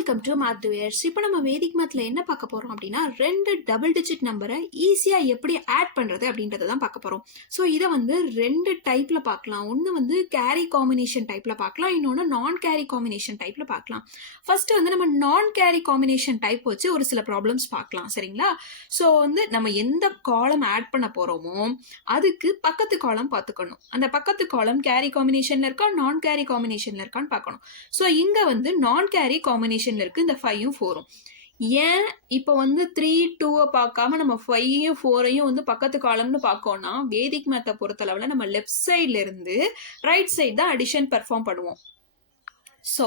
Welcome to math doers. இப்போ நம்ம வேதிக் மேத்ல என்ன பார்க்க போறோம் அப்படின்னா, ரெண்டு டபுள் டிஜிட் நம்பரை ஈஸியா எப்படி ஆட் பண்றது அப்படின்றத தான் பார்க்க போறோம். ஸோ இதை வந்து ரெண்டு டைப்ல பார்க்கலாம். ஒன்று வந்து கேரி காம்பினேஷன் டைப்ல பார்க்கலாம், இன்னொன்று நான் கேரி காம்பினேஷன் டைப்ல பார்க்கலாம். ஃபர்ஸ்ட் வந்து நம்ம நான் கேரி காம்பினேஷன் டைப் வச்சு ஒரு சில ப்ராப்ளம்ஸ் பார்க்கலாம், சரிங்களா? ஸோ வந்து நம்ம எந்த காலம் ஆட் பண்ண போறோமோ அதுக்கு பக்கத்து காலம் பார்த்துக்கணும். அந்த பக்கத்து காலம் கேரி காம்பினேஷன்ல இருக்கா நான் கேரி காம்பினேஷன்ல இருக்கான்னு பார்க்கணும். ஸோ இங்க வந்து நான் கேரி காம்பினேஷன்ல இருக்கு இந்த 5ம் 4ம். ஏன் இப்போ வந்து 3 2 பார்க்காம நம்ம 5யும் 4யும் வந்து பக்கத்து காலம்னு பார்க்கோம்னா, வேதிக் மேத்தை பொறுத்தளவில் நம்ம லெஃப்ட் சைட்ல இருந்து ரைட் சைடு தான் அடிஷன் பெர்ஃபார்ம் பண்ணுவோம். ஸோ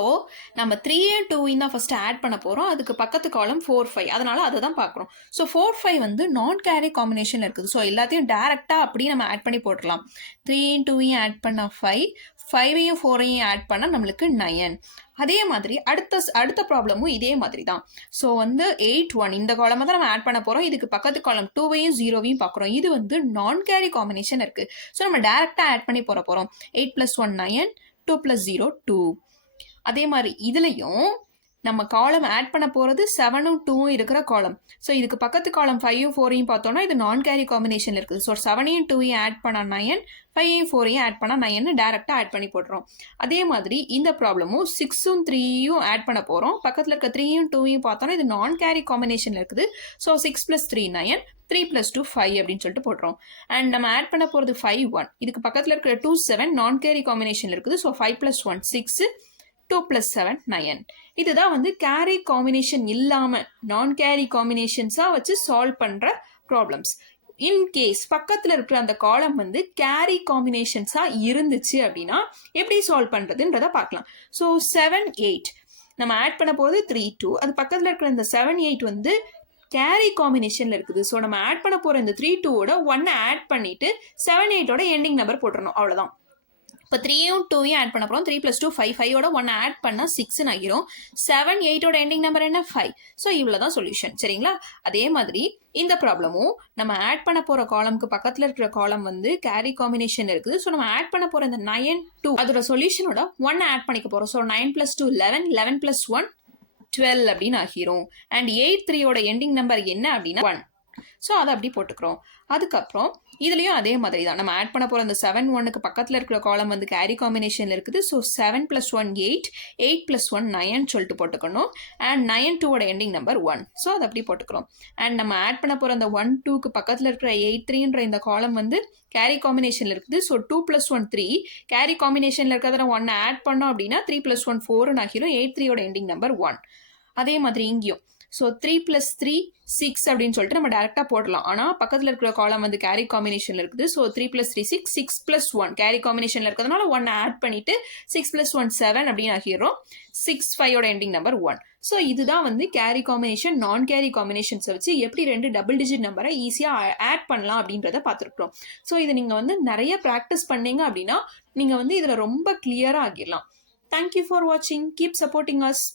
நம்ம 3யும் 2யும் தான் ஃபர்ஸ்ட் ஆட் பண்ண போகிறோம். அதுக்கு பக்கத்து காலம் 4 5, அதனால அதை தான் பார்க்குறோம். ஸோ 4 5 வந்து நான் கேரி காம்பினேஷன் இருக்குது. ஸோ எல்லாத்தையும் டேரெக்டாக அப்படி நம்ம ஆட் பண்ணி போட்டுடலாம். 3யும் 2யும் ஆட் பண்ண 5, 5யும் 4யும் ஆட் பண்ண நம்மளுக்கு 9. அதே மாதிரி அடுத்த ப்ராப்ளமும் இதே மாதிரி தான். ஸோ வந்து 8 1 இந்த காலமாக தான் நம்ம ஆட் பண்ண போகிறோம். இதுக்கு பக்கத்து காலம் 2வையும் 0வையும் பார்க்குறோம். இது வந்து நான் கேரி காம்பினேஷன் இருக்குது. ஸோ நம்ம டேரெக்டாக ஆட் பண்ணி போகிறோம். 8 + 1 9, 2 + 0 2. அதே மாதிரி இதுலையும் நம்ம காலம் ஆட் பண்ண போகிறது 7ம் 2ம் இருக்கிற காலம். ஸோ இதுக்கு பக்கத்து காலம் 5யும் 4யும் பார்த்தோம்னா இது நான் கேரி காம்பினேஷன் இருக்குது. ஸோ 7யும் 2யும் ஆட் பண்ணால் 9, 5யும் 4யும் ஆட் பண்ணால் 9 டேரெக்டாக ஆட் பண்ணி போடுறோம். அதே மாதிரி இந்த ப்ராப்ளமும் 6ம் 3யும் ஆட் பண்ண போகிறோம். பக்கத்தில் இருக்க 3யும் 2யும் பார்த்தோம்னா இது நான் கேரி காம்பினேஷன் இருக்குது. ஸோ 6 + 3 9, 3 + 2 5 அப்படின்னு சொல்லிட்டு போடுறோம். அண்ட் நம்ம ஆட் பண்ண போகிறது 5 1. இதுக்கு பக்கத்தில் இருக்கிற 2 7 நான் கேரி காம்பினேஷன் இருக்குது. ஸோ 5 + 1 6, 2 + 7 9. இதுதான் வந்து கேரி காம்பினேஷன் இல்லாம நான் கேரி காம்பினேஷன்ஸா வச்சு சால்வ் பண்ற ப்ராப்ளம்ஸ். இன்கேஸ் பக்கத்துல இருக்கிற அந்த காலம் வந்து கேரி காம்பினேஷன்ஸா இருந்துச்சு அப்படின்னா எப்படி சால்வ் பண்றதுன்றத பார்க்கலாம். ஸோ 7 8 நம்ம ஆட் பண்ண போது 3 2, அது பக்கத்துல இருக்கிற இந்த 7 8 வந்து கேரி காம்பினேஷன்ல இருக்குது. ஸோ நம்ம ஆட் பண்ண போற இந்த 3 2ஓட 1 ஆட் பண்ணிட்டு 7 8ஓட எண்டிங் நம்பர் போட்டுறணும், அவ்வளவுதான். இப்போ 3யும் 2யும் ஆட் பண்ண போகிறோம். 3 + 2 5, 5ஓட 1 ஆட் பண்ணால் 6ன்னு ஆகிரும். 7 8ஓட எண்டிங் நம்பர் என்ன 5. ஸோ இவ்வளோ தான் சொல்யூஷன், சரிங்களா? அதே மாதிரி இந்த ப்ராப்ளமும் நம்ம ஆட் பண்ண போகிற காலம்க்கு பக்கத்தில் இருக்கிற காலம் வந்து கேரி காம்பினேஷன் இருக்குது. ஸோ நம்ம ஆட் பண்ண போகிற இந்த 9 2 அதோட சொல்யூஷனோட 1 ஆட் பண்ணிக்க போகிறோம். ஸோ 9 + 2 11, 11 + 1 12 அப்படின்னு ஆகிரும். அண்ட் 8 3ஓட எண்டிங் நம்பர் என்ன அப்படின்னா 1. ஸோ அதை அப்படி போட்டுக்கிறோம். அதுக்கப்புறம் இதுலேயும் அதே மாதிரி தான் நம்ம ஆட் பண்ண போகிற அந்த 7 1க்கு பக்கத்தில் இருக்கிற காலம் வந்து கேரி காம்பினேஷனில் இருக்குது. ஸோ 7 + 1 8, 8 + 1 9 சொல்லிட்டு போட்டுக்கணும். அண்ட் 9 2ஓட எண்டிங் நம்பர் 1. ஸோ அதை அப்படி போட்டுக்கிறோம். அண்ட் நம்ம ஆட் பண்ண போகிற அந்த 1 2க்கு பக்கத்தில் இருக்கிற 8 3ன்ற இந்த காலம் வந்து கேரி காம்பினேஷனில் இருக்குது. ஸோ 2 + 1 3, கேரி காம்பினேஷனில் இருக்கிறத 1 ஆட் பண்ணோம் அப்படின்னா 3 + 1 4ன்னு ஆகிரும். 8 3ஓட எண்டிங் நம்பர் 1. அதே மாதிரி இங்கேயும் ஸோ 3 + 3 6 அப்படின்னு சொல்லிட்டு நம்ம டேரெக்டாக போடலாம். ஆனால் பக்கத்தில் இருக்கிற காலம் வந்து கேரி காம்பினேஷனில் இருக்குது. ஸோ 3 + 3 6, 6 + 1 கேரி காம்பினேஷனில் இருக்கிறதுனால 1 ஆட் பண்ணிட்டு 6 + 1 7 அப்படின்னு ஆகிரும். 6 5ஓட எண்டிங் நம்பர் 1. ஸோ இதுதான் வந்து கேரி காம்பினேஷன் நான் கேரி காம்பினேஷன்ஸை வச்சு எப்படி ரெண்டு டபுள் டிஜிட் நம்பரை ஈஸியாக ஆட் பண்ணலாம் அப்படின்றத பார்த்துருக்குறோம். ஸோ இதை நீங்கள் வந்து நிறைய ப்ராக்டிஸ் பண்ணீங்க அப்படின்னா நீங்கள் வந்து இதில் ரொம்ப கிளியராக ஆகிடலாம். தேங்க்யூ ஃபார் வாட்சிங். Keep supporting us.